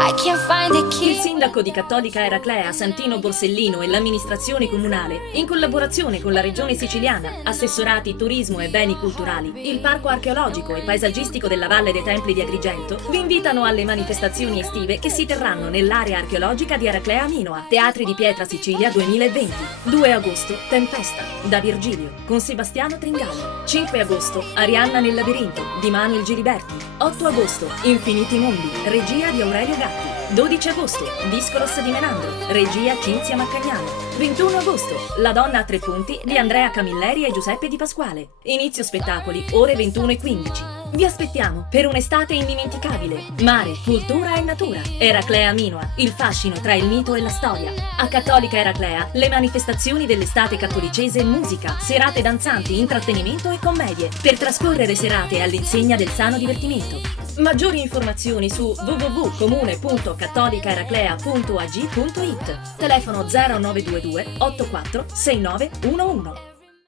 I can't find the Il key. sindaco di Cattolica Eraclea, Santino Borsellino, e l'amministrazione comunale, in collaborazione con la regione siciliana, assessorati turismo e beni culturali, il parco archeologico e paesaggistico della Valle dei Templi di Agrigento, vi invitano alle manifestazioni estive che si terranno nell'area archeologica di Eraclea Minoa, Teatri di Pietra Sicilia 2020. 2 agosto, Tempesta, da Virgilio, con Sebastiano Tringali. 5 agosto, Arianna nel labirinto, di Manuel Giliberti. 8 agosto, Infiniti Mondi, regia di Aurelio Gatti. 12 agosto, Discolos di Menandro, regia Cinzia Maccagnano. 21 agosto, La donna a tre punti di Andrea Camilleri e Giuseppe Di Pasquale. Inizio spettacoli, ore 21:15. Vi aspettiamo per un'estate indimenticabile. Mare, cultura e natura. Eraclea Minoa, il fascino tra il mito e la storia. A Cattolica Eraclea, le manifestazioni dell'estate cattolicese, musica, serate danzanti, intrattenimento e commedie, per trascorrere serate all'insegna del sano divertimento. Maggiori informazioni su www.comune.cattolicaeraclea.ag.it. Telefono 0922 84 6911.